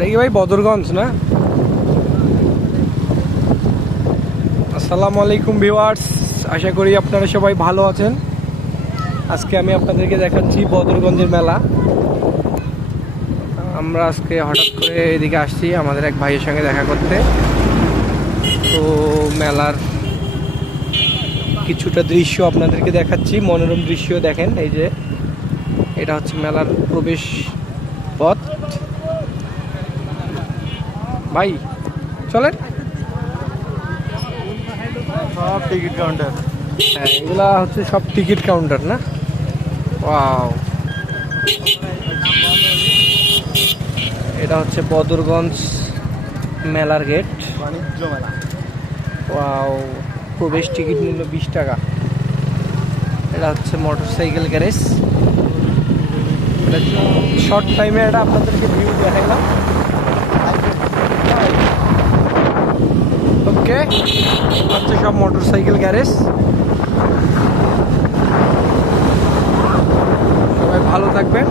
এটা কি ভাই বদরগঞ্জ না? আসসালামু আলাইকুম ভিউয়ার্স, আশা করি আপনারা সবাই ভালো আছেন। আজকে আমি আপনাদেরকে দেখাচ্ছি বদরগঞ্জের মেলা। আমরা আজকে হঠাৎ করে এদিকে আসছি আমাদের এক ভাইয়ের সঙ্গে দেখা করতে। তো মেলার কিছুটা দৃশ্য আপনাদেরকে দেখাচ্ছি, মনোরম দৃশ্য দেখেন। এই যে এটা হচ্ছে মেলার প্রবেশ পথ। ভাই চলেন। সব টিকিট কাউন্টার। হ্যাঁ, এগুলা হচ্ছে সব টিকিট কাউন্টার না? ওয়াও, এটা হচ্ছে বদরগঞ্জ মেলার গেট। বাণিজ্য মেলা। ওয়াও, প্রবেশ টিকিট নিল 20 টাকা। এটা হচ্ছে মোটরসাইকেল গ্যারেজ। শর্ট টাইমে এটা আপনাদেরকে ভিউ দেখাইলাম। ওকে, হচ্ছে সব মোটরসাইকেল গ্যারেজ। সবাই ভালো থাকবেন।